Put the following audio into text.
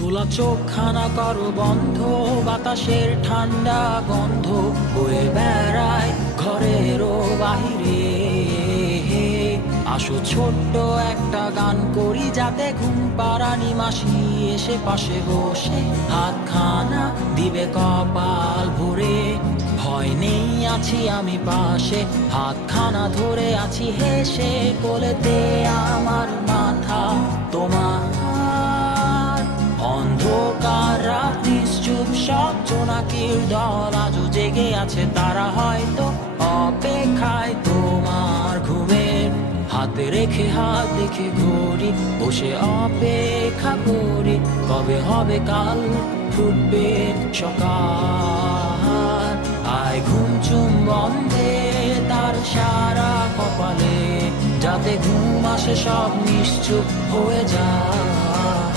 খোলা চোখখানা করো বন্ধ, বাতাসের ঠান্ডা গন্ধ বয়ে বেড়ায় ঘরেরও বাহিরে। আসো ছোট্ট একটা গান করি, যাতে ঘুম পাড়ানি মাসি এসে পাশে বসে হাতখানা দিবে কপাল ভরে। ভয় নেই, আছি আমি পাশে, হাতখানা ধরে আছি হেসে, কোলেতে আমার মাথা তোমার। অন্ধকার রাত্রি চুপ, সব জোনাকির দল আজও জেগে আছে, তারা হয়তো অপেক্ষায় তোমার ঘুমের। হাতে রেখে হাত দেখে ঘড়ি, বসে অপেক্ষা করি, কবে হবে কাল, ফুটবে সকাল। আয় ঘুম চুম বন্ধে তার সারা কপালে, যাতে ঘুম আসে সব নিশ্চুপ হয়ে যায়।